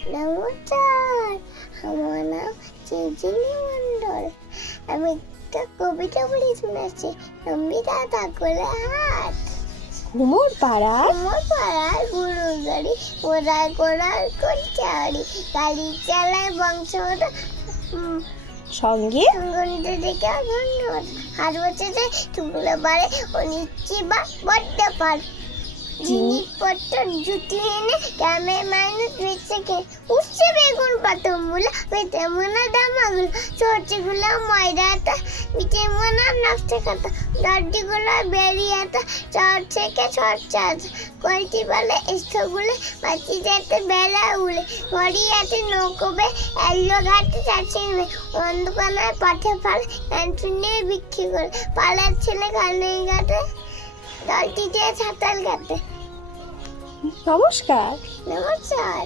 নমস্কার, আমার নাম চিঞ্চিনি মণ্ডল। আমি একটা কবিতা পড়ে শোনাচ্ছি। নমিতা ঠাকুরের হাট ঘুমোর পাড়ার আমার পাড়ার গুরুর গাড়ি ওড়ায় কোড়ার কলচারি গাড়ি চালায় বংশটা সঙ্গে সঙ্গনটা দেখে ধন্যবাদ। হাট বছরে টুকলো বাড়ে ও নিচ্ছি বা বড্ড পার জিনিসপত্র জুটি এনে গ্রামের মানুষ বেঁচে খেয়ে উঠছে বেগুন পাতা মূলা পেটে মোনা দামাগুলো সবজিগুলো ময়দাটা পিঠে মোনা নষ্ট খাতা দরজিগুলো বেরিয়াটা চট থেকে সরচা কলটি বলে ইষ্টগুলো মাছি যেতে বেলা উড়ে ঘড়িয়াতে নৌকোবে এলো ঘাটে চাচিবে অন্ধকানায় পাঠে ফাল ক্যান্টিনে বিক্রি করে পালার ছেলে কানে ঘাটে দলটি যে ছাতাল ঘাটে। নমস্কার। নমস্কার।